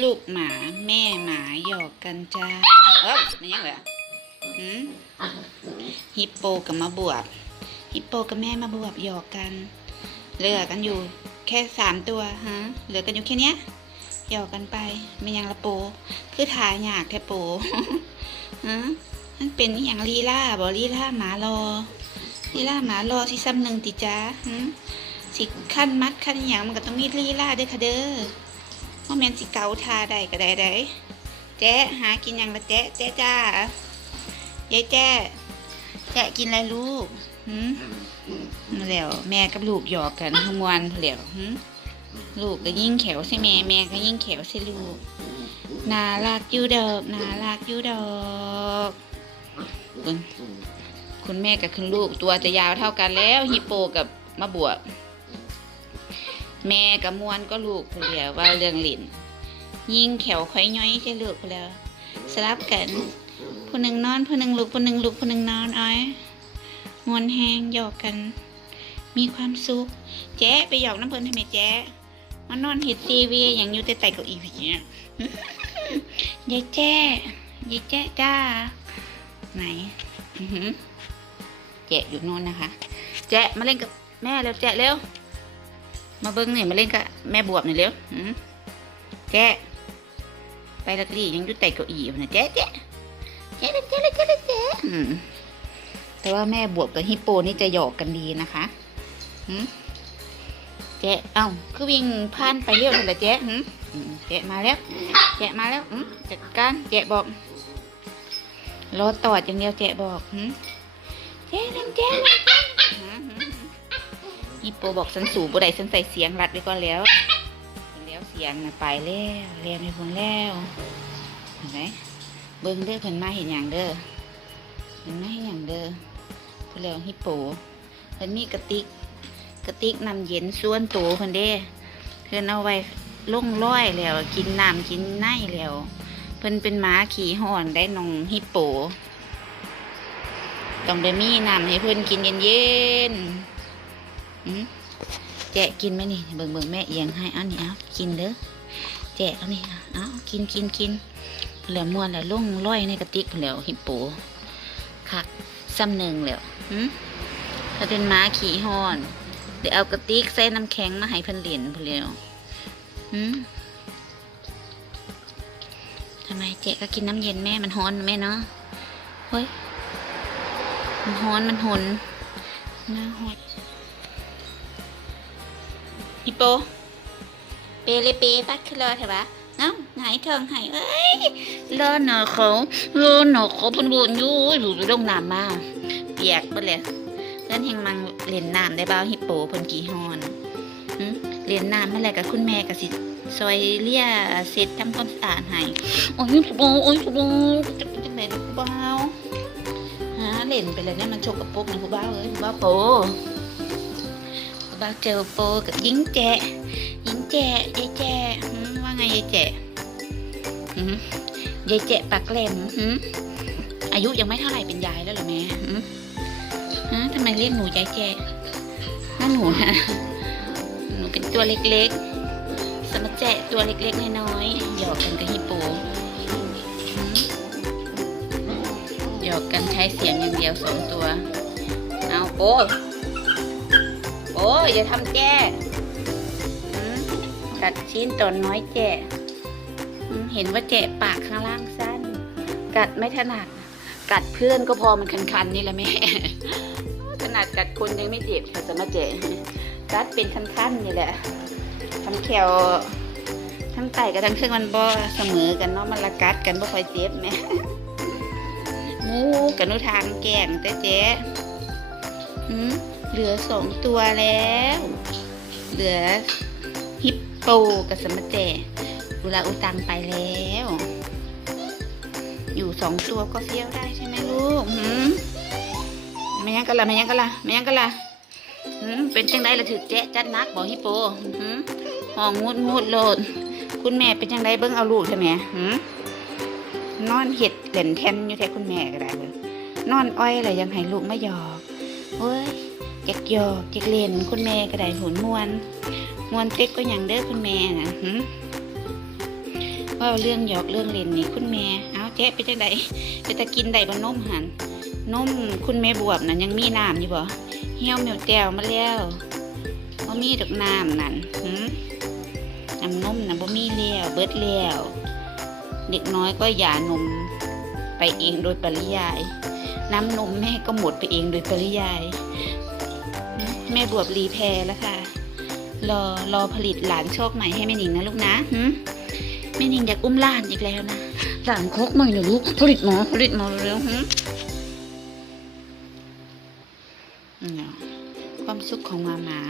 ลูกหมาแม่หมาหยอกกันจ้า เอ้ามันยังไงหืมฮิปโปกับมาบวบฮิปโปกับแม่มาบวบหยอกกัน เหลือกันอยู่แค่สามตัวฮะ เหลือกันอยู่แค่เนี้ยหยอกกันไปไม่ยังละโป คือถ่ายยากแทโปฮะมันเป็นอย่างลีล่าบอลีล่าหมารอลีล่าหมารอที่ซ้ำหนึ่งติจ้าฮะสิขั้นมัดขั้นอหย่างมันก็ต้องมีลีล่าด้วยค่ะเด้อ่แมนสิเกาทาได้ก็ได้ได้แจ๊ะหากินอย่างละแจ๊ะแจ๊จ้ายายแจ๊ะแจ๊กินอะไรลูกหืมแล้วแม่กับลูกหยอกกันขมวนเพนแล้วหืมลูกก็ยิ่งแขวใช่แม่แม่ก็ยิ่งแขวใช่ลูกน่ารักอยู่ดอกน่ารักอยู่ดอกคุณคุณแม่กับคุณลูกตัวจะยาวเท่ากันแล้วฮิปโปกับมะบวบ แม่กับมวนก็ลูกเดียวว่าเรื่องหลินยิงแขวค่อยย้อยใช่ลูกผู้เดียวสลับกันผู้หนึ่งนอนผู้หนึ่งลุกผู้หนึ่งลุกผู้หนึ่งนอนอ้อยมวนแหงหยอกกัน มีความสุขแจ๊ไปหยอกน้ำเพลินทำไมแจ๊มานอนเห็ดซีวีอย่างอยู่แต่ไต่ก้าอี้อย่เงี้ยยายแจ๊ยายแจ๊จ้าไหนแจ๊ะอยู่โน่นนะคะ แจ๊ะมาเล่นกับแม่เร็วแจ๊ะเร็ว มาเบิ้งนี่มาเล่นกับแม่บวบหนี่เร็วแจ๊ไปลักลี่ยังยู่ใต้เก้าอี้อยู่นะแจ๊แจ๊แจ๊แจ๊แจ๊แจ๊แต่ว่าแม่บวบกับฮิปโปนี่จะหยอกกันดีนะคะแจ๊เอ้าคือวิ่งผ่านไปเร็วเลยเหรอแจ๊แจ๊มาแล้ว แจ๊มาแล้วจัดการแจ๊บอกรอตอดอย่างเดียวแจ๊บอกแจ๊นั่นแจ๊ ฮิปโปบอกฉันสูบบ่ได้ฉันใส่เสียงรัดไว้ก่อนแล้ว แล้วเสียงนะไปแล้วเรียนไปพุ่นแล้วเห็นไหมเบิ่งเด้อเพิ่นมาเห็นอย่างเด้อเพิ่นมาเห็นอย่างเด้อเพิ่นฮิปโปเพิ่นมีกระติกกระติกน้ำเย็นส่วนตัวเพิ่นเด้เพิ่นเอาไว้ลงร้อยแล้ว กินน้ำกินไนแล้ว เพิ่นเป็นหมาขี่ห่อนได้นองฮิปโปต้องได้มีน้ำให้เพิ่นกินเย็นๆ แจะกินไหมนี่เบิ่งเบิ่งแม่เอียงให้เอันนี้เอากินเด้อแจะเอานี่เอาเอากินกินกินเหลือมวนแล้วลงร้อยในกระติกแล้วฮิปโปคักซ้ำหนึ่งแล้วหืมถ้าเป็นม้าขี่หอนเดี๋ยวเอากระติกใส่น้ำแข็งมาให้พิ่นเหรียญเพิ่นแล้วหืมทำไมเจ๊ก็กินน้ำเย็นแม่มันฮ้อนแม่เนาะเฮ้ยมันฮ้อนมันหนหน้าหด ฮิปโป เปเลเปปัดขึ้นรอเถอะวะเอ้าหายทิงหายเอ้ยรอหนอเขารอหนอเขาเป็นบุญอยู่อยู่ลงน้ำมาเปียกไปเลยเพื่อนแห่งมังเล่นน้ำได้บ้าฮิปโปพิ่นกี่ฮอนเล่นน้ำเมื่อไรกับคุณแม่กับสิซอยเลียเสร็จทำความสะอาดให้โอ้ยฮิปโปโอ้ยฮิปโปจะเป็นจังไหนลูกผู้บ่าวฮะเล่นไปเลยเนี่ยมันโชกกับปุ๊กนะผู้บ่าวเอ้ยผู้บ่าวโป บาเจอโปกับยิงแจยิงแจยายแจว่าไงยายแจยายแจปากแหลมอายุยังไม่เท่าไหร่เป็นยายแล้วหรือแม่ทำไมเรียกหนูยายแจนั่นหนูนะหนูเป็นตัวเล็กๆ สมแจตัวเล็กๆน้อยๆหยอกกันกับฮิปโปหืมหยอกกันใช้เสียงอย่างเดียวสองตัว เอาโปโอ้ยอย่าทำแจ้อืมกัดชิ้นตอนน้อยแจ้เห็นว่าแจ้ปากข้างล่างสั้น กัดไม่ถนัด กัดเพื่อนก็พอมันคันๆนี่แหละแม่ขนาดกัดคนยังไม่เจ็บค่ะจะมาเจ๊กัดเป็นคันๆนี่แหละทำแขวทั้งไตกับทั้งเครื่องมันบ่เสมอกันเนาะมันละกัดกันบ่ค่อยเจ็บแม่หมูกับนุทางแกงแต่เจ๊หืม เหลือสองตัวแล้ว เหลือฮิปโปกับสมเจอุลาอุตังไปแล้ว อยู่สองตัวก็เฟี้ยวได้ใช่ไหมลูกหืมไม่ยังกันละไม่ยังกันละไม่ยังกันละหืมเป็นจังไดละถือแจ๊จัดนักบอกฮิปโปหืมห้องงูดงูดโลด คุณแม่เป็นจังไดเบิ้งเอาลูกใช่ไหมหืมนอนเห็ดเหล่นแทนอยู่แท้คุณแม่ก็ได้เลยนอนอ้อยอะไรยังให้ลูกไม่หยอกเฮ้ย จักหยอกจักเล่นคุณแม่ก็ได้หุนมวนมวนเต็กก็ย่างเด้อคุณแม่นะว่าเรื่องหยอกเรื่องเล่นนี่คุณแม่เอาแจ๊ไปจังไดไปตะกินได้บ่นมหันนมคุณแม่บวบนั่นยังมีน้ำอยู่บ่เหี่ยวแมวแตวมาแล้วบ่มีดอกน้ำนั่นหืมน้ำนมน่ะบ่มีแล้วเบิดแล้วเด็กน้อยก็หย่านมไปเองโดยปริยาย น้ำนมแม่ก็หมดไปเองโดยปริยาย แม่บวบรีแพรแล้วค่ะ รอรอผลิตหลานโชคใหม่ให้แม่นิงนะลูกนะแม่นิงอยากอุ้มหลานอีกแล้วนะ หลานโคกใหม่เดี๋ยวลูกผลิตหมอผลิตหมอเร็วๆหึความสุขของหมาหมา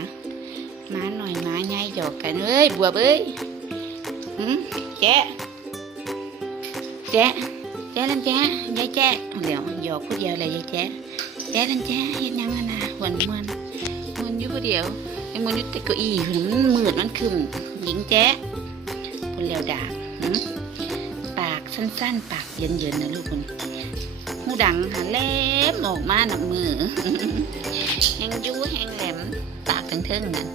หมาหน่อยหมาใหญ่หยอกกันเอ้ยบวบเอ้ยแจ๊แจ๊แจ๊ลันแจ๊ยายแจ๊เดี๋ยวหยอกผู้เดียวเลยยายแจ๊แจ๊ลันแจ๊เฮ็ดหยังอะนะหวนมวนมวนอ ผู้เดียวไอ้มันอยุติเก้าอี้มันมืดมันคึมหญิงแจ๊ะคนเลวดากหึปากสั้นๆ ปากเย็นๆนะลูกคนหูดังหาแหลมออกมาหนับมือแหงยูแหงแหลมปากทั้งเทิงนั่น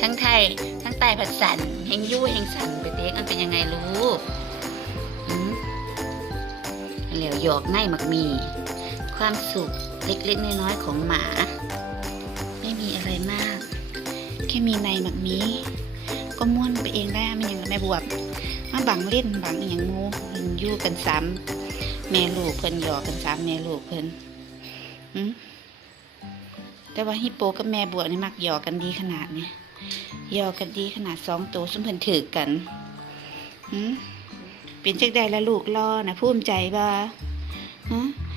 ทั้งไทยทั้งใต้ผัดสันแหงยูแหงสันไปเด็กมันเป็นยังไงลูกหึเลียวหยอกในมักมี ความสุขเล็กๆน้อยๆของหมา แค่มีในหมักมีก็ม้วนไปเองได้มันยังแม่บวบมาบังเล่นบังอย่างมูเพิ่นยู่กันสามแม่ลูกเพิ่นหยอกกันสามแม่ลูกเพิ่นแต่ว่าฮิปโปกับแม่บวบนี่มักหยอกกันดีขนาดนี้หยอกกันดีขนาดสองตัวซึ่งเพิ่นถือกันเป็นเจักได้ละลูกรอนะภูมิใจบ่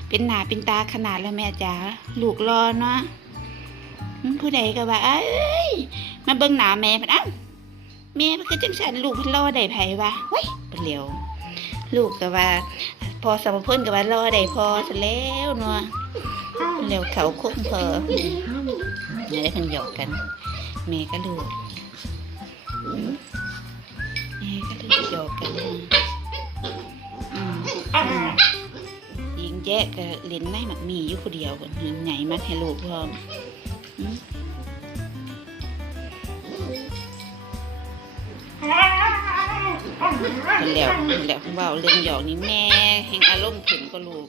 เป็นหน้าเป็นตาขนาดแล้วแม่จ๋าลูกรอเนาะ ผู้ใดก็ว่าเอ้ยมาเบิ่งหน้าแม่พิ่นอ้าแม่มันคือจังซั่นลูกพิ่นรอได้ไผวะเว้ยเปนเร็วลูกก็ว่า พอสมพลก็ว่ารอได้พอซะแล้วเนาะเร็วเขาคงเพอเนี่ยได้พิ่นหยอกกันแม่ก็ลูกอืมแม่ก็ลูกหยอกกันอืมยิงแจ๊ะก็เล่นในหมักมีอยู่ผู้เดียวคนใหญ่มากให้ลูกพร้อม นแล้วคนแล้วเว่าเรื่องหยอกนี่แม่แห่งอารมณ์ขึ้นก็ลูก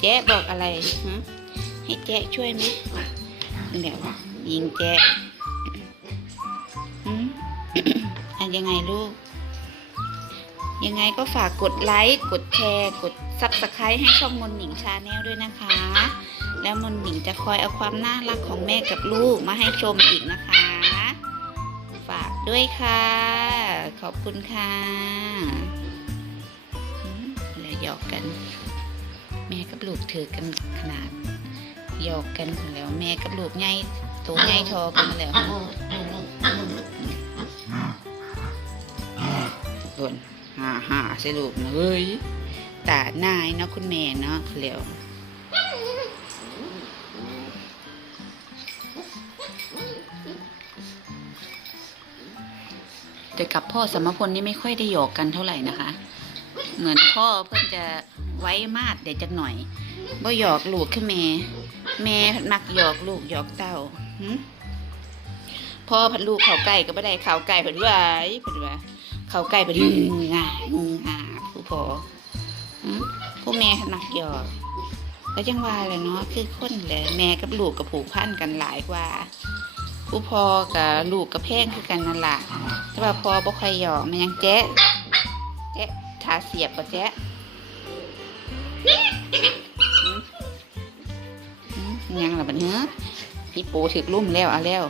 แจ๊บอกอะไรฮะให้แจ๊ช่วยไหมคนแล้วยิงแจ๊ะหืมอันยังไงลูก ยังไงก็ฝากกดไลค์กดแชร์กดซับสไครต์ให้ช่องมนหนิงชาแนลด้วยนะคะ แล้วมนหนิงจะคอยเอาความน่ารักของแม่กับลูกมาให้ชมอีกนะคะ ฝากด้วยค่ะ ขอบคุณค่ะแล้วหยอกกัน แม่กับลูกถือกันขนาดหยอกกันแล้วแม่กับลูกใหญ่ตัวใหญ่ทอกันแล้วโดนฮ่าฮ่าใส่ลูกนะเฮ้ยตาหน้ายเนาะคุณแม่เนาะแล้ว แต่กับพ่อสมพลนี่ไม่ค่อยได้หยอกกันเท่าไหร่นะคะ เหมือนพ่อเพิ่นจะไว้มาดเด็ดจักหน่อยบ่หยอกลูกขึ้นแม่แม่มักหยอกลูกหยอกเต้าพ่อพันลูกเข่าไก่ก็ไม่ได้เข่าไก่เพิ่นว่าเพิ่นว่าเข่าไก่เพิ่นง่าง่าผู้พ่อผู้แม่มักหยอกก็จังว่าแหละเนาะคือคนแหละแม่กับลูกกับผูกพันกันหลายกว่า ผู้พ่อกับลูกกับแพงคือกันนั่นล่ะแต่ว่าพอบ่ค่อยหยอกมันยังแจ๊ะแจ๊ะทาเสียบก็แจ๊ะหืมหืมยังล่ะบัดเนี้ยพี่ปูถึกลุ่มแล้วเอาแล้ว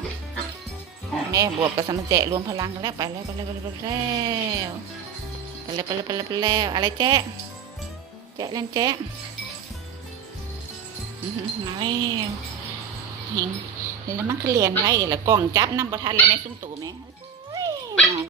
แม่บวกกับสมแจะรวมพลังกันแล้วไปแล้วไปแล้วไปแล้วไปแล้วไปแล้วไปแล้วไปแล้วไปแล้วอะไรแจ๊ะแจ๊ะเล่นแจ๊ะอื้อหือมาแล้วเห็ นี่มันคือเรียนไว้เดี๋ยวละกล่องจับน้ำประทันเลยในซุ้มตู่แม่